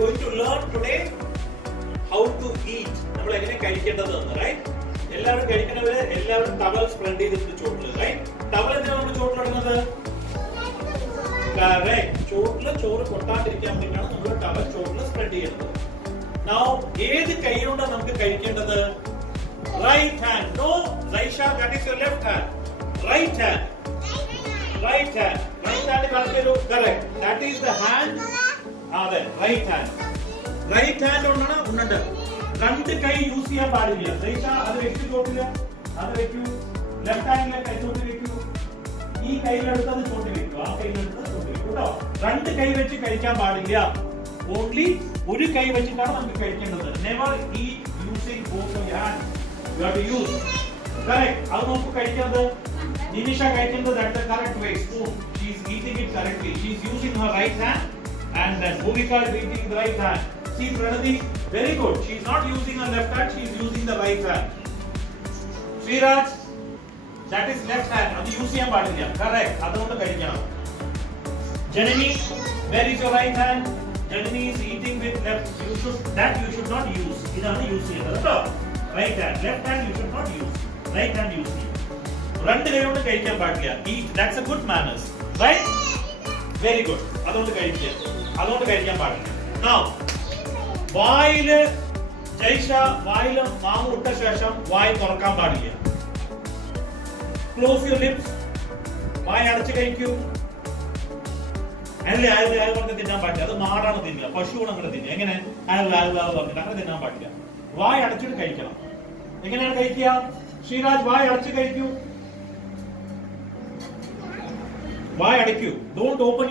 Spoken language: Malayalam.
going to learn today how to eat. നമ്മൾ എങ്ങനെ കഴിക്കേണ്ടതെന്ന്, റൈറ്റ്? എല്ലാവരും കഴിക്കുന്നവര് എല്ലാവരും ടവൽ സ്പ്രെഡ് ചെയ്തിട്ട് ചോട്ടില്, റൈറ്റ്? ടവൽ എന്തിനാണ് നമ്മൾ ചോട്ടിലിടുന്നത്? കറക്റ്റ്. ചോട്ടില് ചോറ് പൊട്ടാണ്ടിരിക്കാൻ വേണ്ടിയിട്ടാണ് നമ്മൾ ടവൽ ചോട്ടില് സ്പ്രെഡ് ചെയ്യുന്നത്. Now ഏത് കൈയിലൂടെയാണ് നമുക്ക് കഴിക്കേണ്ടത്? Right hand. No, Zaisha, that is your left hand. Right hand. Right hand. Right hand കാണിച്ചു. Correct. That is the hand. അതെ, right hand. Right hand ഒന്നാണ് ഉണ്ണണ്ട. രണ്ട് കൈ യൂസ് ചെയ്യാൻ പാടില്ല. Zaisha, അത് വെച്ചു ചോട്ടില്ല. അത് വെക്കൂ. ലെഫ്റ്റ് ഹാൻഡിലെ കൈ ചോട്ടിൽ വെക്കൂ. ഈ കൈയിലെടുത്തത് ചോട്ടിൽ വെക്കൂ. ആ കൈയിലെടുത്തത് ചോട്ടിൽ വെക്കൂ. കേട്ടോ? രണ്ട് കൈ വെച്ച് കഴിക്കാൻ പാടില്ല. Only ഒരു കൈ വെച്ചിട്ടാണ് നമുക്ക് കഴിക്കേണ്ടത്. Never eat using both of your hands. You have to use. Correct. അത് നമുക്ക് കഴിക്കുന്നത്. Nimisha കഴിക്കുന്നത് that's the correct way. Spoon. She is eating it correctly. She is using her right hand, and then Bhumika is eating the right hand. See, Pranati, very good. She is not using her left hand. She is using the right hand. Sriraj, that is left hand. അത് യൂസ് ചെയ്യാൻ പാടില്ല. Correct. അതുകൊണ്ട് കഴിക്കണം. Janani, where is your right hand? Janani is eating with left. You should not use. ഇതാണ് യൂസ് ചെയ്യുന്നത് കേട്ടോ. Right hand. Left hand you should not use. Right hand use. രണ്ട് കൈ കൊണ്ട് കഴിക്കാൻ പാടില്ല. Eat. That's a good manners. Right? Very good. അതുകൊണ്ട് കഴിക്കുക. അതുകൊണ്ട് കഴിക്കാൻ പാടില്ല. Now, വായില് ജയ്ഷ വായില് മാമു ഇട്ട ശേഷം വായി തുറക്കാൻ പാടില്ല. Close your lips. വായ അടച്ച് കഴിക്കൂ. അല്ല അയാൾ പറഞ്ഞ് തിന്നാൻ പാടില്ല. അത് മാടാണ് തിന്നുക. പശുവാണ് അങ്ങനെ തിന്നുക. എങ്ങനെ അയാൾ പറഞ്ഞിട്ട് അങ്ങനെ തിന്നാൻ പാടില്ല. വായ അടച്ചിട്ട് കഴിക്കണം. എങ്ങനെയാണ് കഴിക്കുക? ശ്രീരാജ് വായ അടച്ച് കഴിക്കൂ. വായ അടയ്ക്കൂ. Don't open